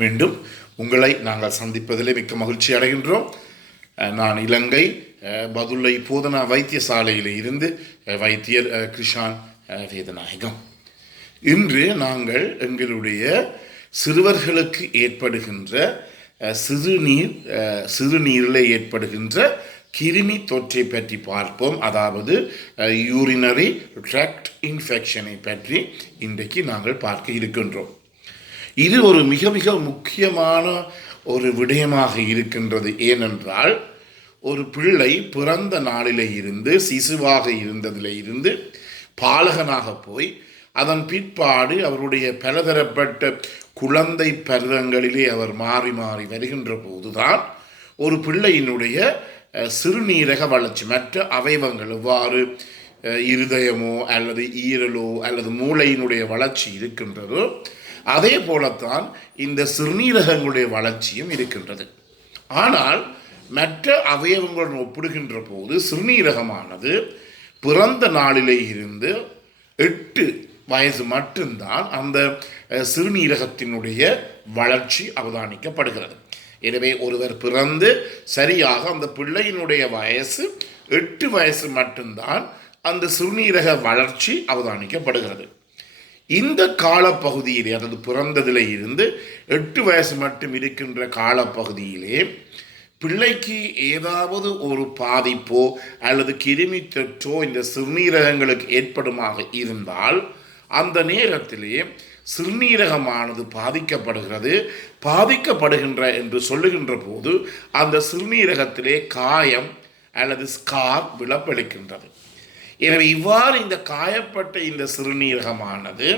மீண்டும் உங்களை நாங்கள் சந்திப்பதிலே மிக்க மகிழ்ச்சி அடைகின்றோம். நான் இலங்கை பதுளை போதனா வைத்தியசாலையில் இருந்து வைத்தியர் கிருஷான் வேதநாயகம். இன்று நாங்கள் எங்களுடைய சிறுவர்களுக்கு ஏற்படுகின்ற சிறுநீரில் ஏற்படுகின்ற கிருமி தொற்றை பற்றி பார்ப்போம். அதாவது யூரினரி ட்ராக்ட் இன்ஃபெக்ஷனை பற்றி இன்றைக்கு நாங்கள் பார்க்க இருக்கின்றோம். இது ஒரு மிக மிக முக்கியமான ஒரு விடயமாக இருக்கின்றது. ஏனென்றால் ஒரு பிள்ளை பிறந்த நாளிலே இருந்து சிசுவாக இருந்ததில் இருந்து பாலகனாக போய் அதன் பிற்பாடு அவருடைய பலதரப்பட்ட குழந்தை பருவங்களிலே அவர் மாறி மாறி வருகின்ற போதுதான் ஒரு பிள்ளையினுடைய சிறுநீரக வளர்ச்சி, மற்ற அவயவங்கள் எவ்வாறு இருதயமோ அல்லது ஈரலோ அல்லது மூளையினுடைய வளர்ச்சி இருக்கின்றதோ அதே போலத்தான் இந்த சிறுநீரகங்களுடைய வளர்ச்சியும் இருக்கின்றது. ஆனால் மற்ற அவயவங்களுடன் ஒப்பிடுகின்ற போது சிறுநீரகமானது பிறந்த நாளிலே இருந்து 8 வயசு மட்டும்தான் அந்த சிறுநீரகத்தினுடைய வளர்ச்சி அவதானிக்கப்படுகிறது. எனவே ஒருவர் பிறந்து சரியாக அந்த பிள்ளையினுடைய வயசு 8 வயசு மட்டும்தான் அந்த சிறுநீரக வளர்ச்சி அவதானிக்கப்படுகிறது. இந்த காலப்பகுதியிலே, அதாவது பிறந்ததில் இருந்து 8 வயசு மட்டும் இருக்கின்ற காலப்பகுதியிலே பிள்ளைக்கு ஏதாவது ஒரு பாதிப்போ அல்லது கிருமி தொற்றோ இந்த சிறுநீரகங்களுக்கு ஏற்படுமாக இருந்தால் அந்த நேரத்திலே சிறுநீரகமானது பாதிக்கப்படுகின்ற என்று சொல்லுகின்ற போது அந்த சிறுநீரகத்திலே காயம் அல்லது ஸ்கார் விழப்பளிக்கின்றது. எனவே இவ்வாறு இந்த காயப்பட்ட இந்த சிறுநீரகமானது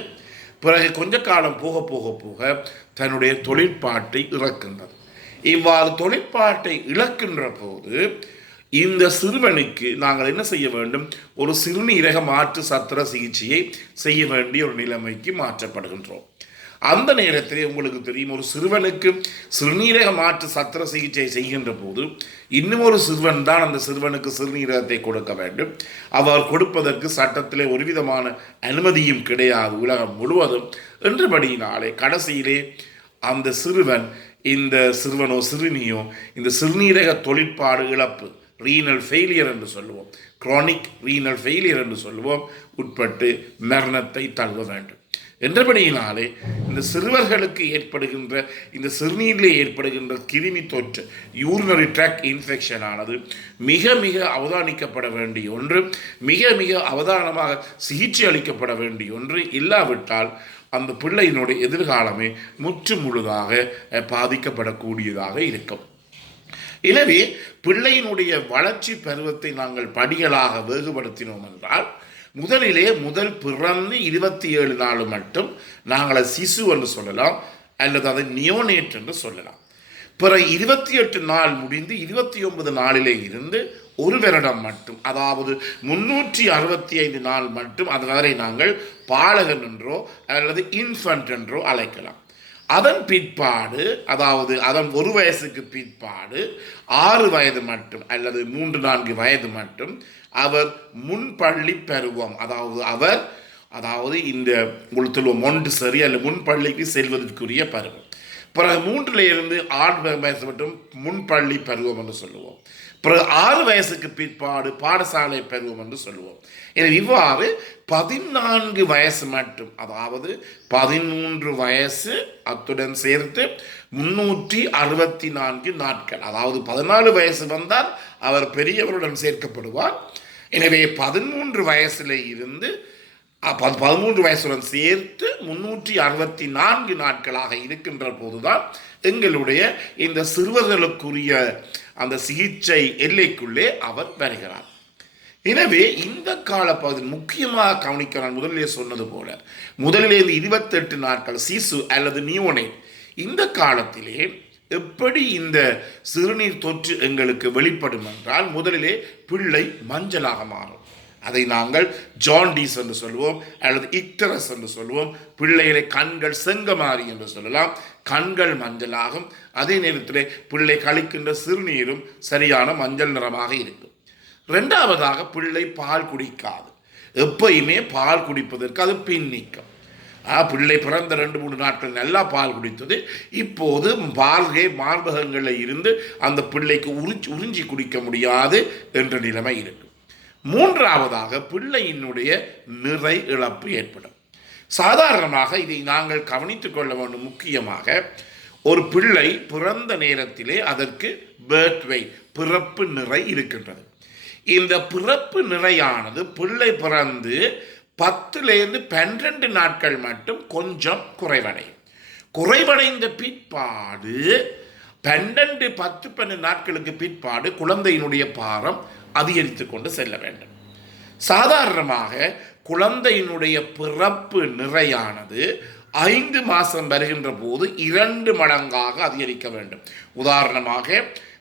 பிறகு கொஞ்ச காலம் போக போக போக தன்னுடைய தொழிற்பாட்டை இழக்கின்றது. இவ்வாறு தொழிற்பாட்டை இழக்கின்ற போது இந்த சிறுவனுக்கு நாங்கள் என்ன செய்ய வேண்டும்? ஒரு சிறுநீரக மாற்று சத்திர சிகிச்சையை செய்ய வேண்டிய ஒரு நிலைமைக்கு மாற்றப்படுகின்றோம். அந்த நேரத்திலே உங்களுக்கு தெரியும், ஒரு சிறுவனுக்கு சிறுநீரக மாற்று சத்திர சிகிச்சை செய்கின்ற போது இன்னும் ஒரு சிறுவன் தான் அந்த சிறுவனுக்கு சிறுநீரகத்தை கொடுக்க வேண்டும். அவர் கொடுப்பதற்கு சட்டத்திலே ஒரு விதமான அனுமதியும் கிடையாது உலகம் முழுவதும். என்றபடியினாலே கடைசியிலே அந்த சிறுவனோ சிறுமியோ இந்த சிறுநீரக தொழிற்பாடு இழப்பு, ரீனல் ஃபெயிலியர் என்று சொல்லுவோம், குரானிக் ரீனல் ஃபெயிலியர் என்று சொல்லுவோம், உட்பட்டு மரணத்தை தழுவ வேண்டும். என்றபடியினாலே இந்த சிறுவர்களுக்கு ஏற்படுகின்ற இந்த சிறுநீரிலே ஏற்படுகின்ற கிருமி தொற்று, யூரினரி ட்ராக்ட் இன்ஃபெக்ஷன் ஆனது மிக மிக அவதானிக்கப்பட வேண்டிய ஒன்று, மிக மிக அவதானமாக சிகிச்சை அளிக்கப்பட வேண்டிய ஒன்று. இல்லாவிட்டால் அந்த பிள்ளையினுடைய எதிர்காலமே முற்று முழுதாக பாதிக்கப்படக்கூடியதாக இருக்கும். எனவே பிள்ளையினுடைய வளர்ச்சி பருவத்தை நாங்கள் படிகளாக வேறுபடுத்தினோம் என்றால் முதல் பிறந்து 27 நாள் மட்டும் நாங்கள் சிசு என்று சொல்லலாம், அல்லது அதை நியோனேட் என்று சொல்லலாம். பிறகு 28 நாள் முடிந்து 29 நாளிலே இருந்து 1 வருடம் மட்டும், அதாவது 365 நாள் மட்டும் அதனை நாங்கள் பாலகன் என்றோ அல்லது இன்ஃபன்ட் என்றோ அழைக்கலாம். அதன் பிற்பாடு, அதாவது அதன் 1 வயசுக்கு பிற்பாடு 6 வயது மட்டும் அல்லது 3-4 வயது மட்டும் அவர் முன்பள்ளி பருவம், அதாவது இந்த மொண்டசரி அல்லது முன்பள்ளிக்கு செல்வதற்குரிய பருவம். பிறகு 3லிருந்து 6 வயசு மட்டும் முன்பள்ளி பருவம் என்று சொல்லுவோம். பிறகு 6 வயசுக்கு பிற்பாடு பாடசாலை பருவம் என்று சொல்லுவோம். எனவே இவ்வாறு 14 வயசு மட்டும், அதாவது 13 வயசு அத்துடன் சேர்த்து 364 நாட்கள், அதாவது 14 வயசு வந்தால் அவர் பெரியவருடன் சேர்க்கப்படுவார். எனவே 13 வயசுல இருந்து 13 வயசுடன் சேர்த்து 364 நாட்களாக இருக்கின்ற போதுதான் எங்களுடைய இந்த சிறுவர்களுக்குரிய அந்த சிகிச்சை எல்லைக்குள்ளே அவர் வருகிறார். எனவே இந்த காலப்பகுதி முக்கியமாக கவனிக்க, நான் முதலிலே சொன்னது போல முதலிலே 28 நாட்கள் சிசு அல்லது நியோனேட், இந்த காலத்திலே எப்படி இந்த சிறுநீர் தொற்று எங்களுக்கு வெளிப்படும் என்றால் முதலிலே பிள்ளை மஞ்சளாக மாறும். அதை நாங்கள் ஜாண்டிஸ் என்று சொல்லுவோம் அல்லது இக்டரஸ் என்று சொல்லுவோம். பிள்ளைகளை கண்கள் செங்கமாறி என்று சொல்லலாம், கண்கள் மஞ்சளாகும். அதே நேரத்திலே பிள்ளை கழிக்கின்ற சிறுநீரும் சரியான மஞ்சள் நிறமாக இருக்கும். 2வது, பிள்ளை பால் குடிக்காது. எப்பயுமே பால் குடிப்பதற்கு அது பின்னிக்கும். பிள்ளை பிறந்த 2-3 நாட்கள் நல்லா பால் குடித்தது, இப்போது மார்பகங்களில் இருந்து அந்த பிள்ளைக்கு உறிஞ்சி குடிக்க முடியாது என்ற நிலைமை இருக்கு. மூன்றாவதாக பிள்ளையினுடைய நிறை இழப்பு ஏற்படும். சாதாரணமாக இதை நாங்கள் கவனித்துக் கொள்ள வேண்டும். முக்கியமாக ஒரு பிள்ளை பிறந்த நேரத்திலே அதற்கு பர்த் வெயிட், பிறப்பு நிறை இருக்கின்றது. இந்த பிறப்பு நிறையானது பிள்ளை பிறந்து 10-12 நாட்கள் மட்டும் கொஞ்சம் குறைவடைந்த பிற்பாடு 10-12 நாட்களுக்கு பிற்பாடு குழந்தையினுடைய பாரம் அதிகரித்து கொண்டு செல்ல வேண்டும். சாதாரணமாக குழந்தையினுடைய பிறப்பு நிறையானது 5 மாதம் வருகின்ற போது 2 மடங்காக அதிகரிக்க வேண்டும். உதாரணமாக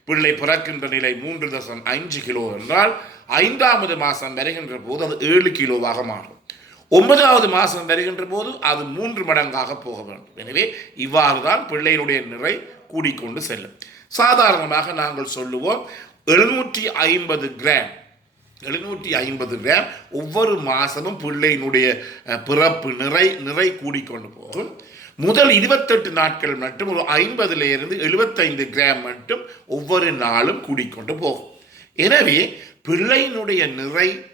பிள்ளை பிறக்கின்ற நிலை 3.5 கிலோ என்றால் 5வது மாதம் வருகின்ற போது அது 7 கிலோவாக மாறும். 9வது மாதம் வருகின்ற போது அது 3 மடங்காக போக வேண்டும். எனவே இவ்வாறு தான் பிள்ளையினுடைய நிறை கூடிக்கொண்டு செல்லும். சாதாரணமாக நாங்கள் சொல்லுவோம் 750 கிராம் ஒவ்வொரு மாதமும் பிள்ளையினுடைய பிறப்பு நிறை கூடிக்கொண்டு போகும். முதல் 28 நாட்கள் மட்டும் ஒரு 50-75 கிராம் மட்டும் ஒவ்வொரு நாளும் கூடிக்கொண்டு போகும். எனவே பிள்ளையினுடைய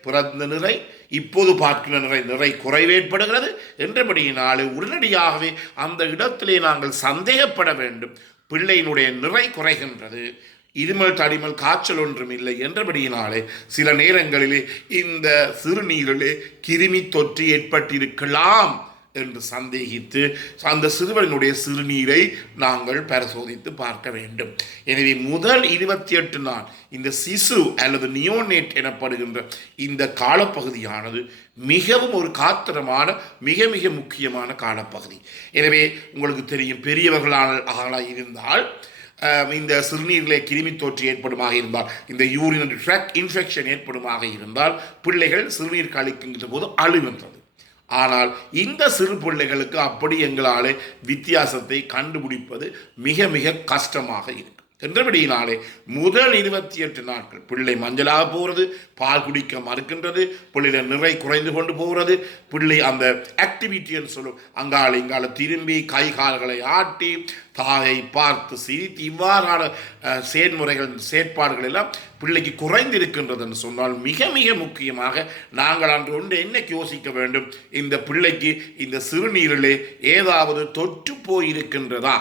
பிறந்த நிறை இப்போது பார்க்கிற நிறை குறைவேற்படுகிறது என்றபடியினாலே உடனடியாகவே அந்த இடத்திலே நாங்கள் சந்தேகப்பட வேண்டும். பிள்ளையினுடைய நிறை குறைகின்றது, இருமல் தடிமல் காய்ச்சல் ஒன்றும் இல்லை என்றபடியினாலே சில நேரங்களிலே இந்த சிறுநீரிலே கிருமி தொற்று ஏற்பட்டிருக்கலாம் என்று சந்தேகித்து அந்த சிறுவனுடைய சிறுநீரை நாங்கள் பரிசோதித்து பார்க்க வேண்டும். எனவே முதல் 28 நாள் இந்த சிசு அல்லது நியோனேட் எனப்படுகின்ற இந்த காலப்பகுதியானது மிகவும் ஒரு காத்திரமான மிக மிக முக்கியமான காலப்பகுதி. எனவே உங்களுக்கு தெரியும், பெரியவர்களாக இருந்தால் இந்த சிறுநீரிலே கிருமி தொற்று ஏற்படுமாக இருந்தால், இந்த யூரினரி ட்ராக்ட் இன்ஃபெக்ஷன் ஏற்படுமாக இருந்தால் பிள்ளைகள் சிறுநீர் கழிக்கின்ற போது அழுகின்றது. ஆனால் இந்த சிறு பிள்ளைகளுக்கு அப்படி எங்களாலே வித்தியாசத்தை கண்டுபிடிப்பது மிக மிக கஷ்டமாக இருக்கு. என்றபடியினாலே முதல் 28 நாட்கள் பிள்ளை மஞ்சளாக போகிறது, பால் குடிக்க மறுக்கின்றது, பிள்ளையில நிறை குறைந்து கொண்டு போகிறது, பிள்ளை அந்த ஆக்டிவிட்டின்னு சொல்லும் அங்கால இங்கால திரும்பி கை கால்களை ஆட்டி தாயை பார்த்து சிரித்து இவ்வாறான செயற்பாடுகள் எல்லாம் பிள்ளைக்கு குறைந்திருக்கின்றது என்று சொன்னால் மிக மிக முக்கியமாக நாங்கள் அன்று ஒன்று என்ன யோசிக்க வேண்டும், இந்த பிள்ளைக்கு இந்த சிறுநீரிலே ஏதாவது தொற்று போயிருக்கின்றதா?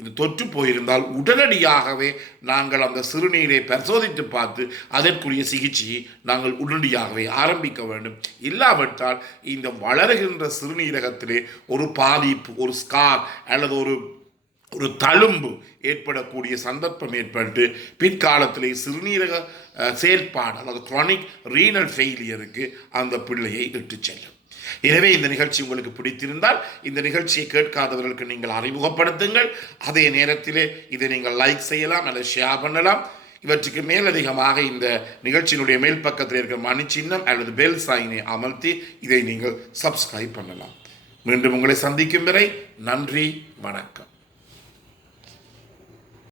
இது தொற்று போயிருந்தால் உடனடியாகவே நாங்கள் அந்த சிறுநீரை பரிசோதித்து பார்த்து அதற்குரிய சிகிச்சையை நாங்கள் உடனடியாகவே ஆரம்பிக்க வேண்டும். இல்லாவிட்டால் இந்த வளருகின்ற சிறுநீரகத்திலே ஒரு பாதிப்பு, ஒரு ஸ்கார் அல்லது ஒரு தழும்பு ஏற்படக்கூடிய சந்தர்ப்பம் ஏற்பட்டு பிற்காலத்திலே சிறுநீரக செயல்பாடு அதாவது குரானிக் ரீனல் ஃபெயிலியருக்கு அந்த பிள்ளையை இட்டு செல்லும். எனவே இந்த நிகழ்ச்சி உங்களுக்கு பிடித்திருந்தால் இந்த நிகழ்ச்சியை கேட்காதவர்களுக்கு நீங்கள் அறிமுகப்படுத்துங்கள். அதே நேரத்திலே இதை நீங்கள் லைக் செய்யலாம் அல்லது ஷேர் பண்ணலாம். இவற்றுக்கு மேலதிகமாக இந்த நிகழ்ச்சியினுடைய மேல் பக்கத்தில் இருக்கிற மணி சின்னம் அல்லது பெல் சைனை அமர்த்தி இதை நீங்கள் சப்ஸ்கிரைப் பண்ணலாம். மீண்டும் உங்களை சந்திக்கும் வரை நன்றி, வணக்கம்.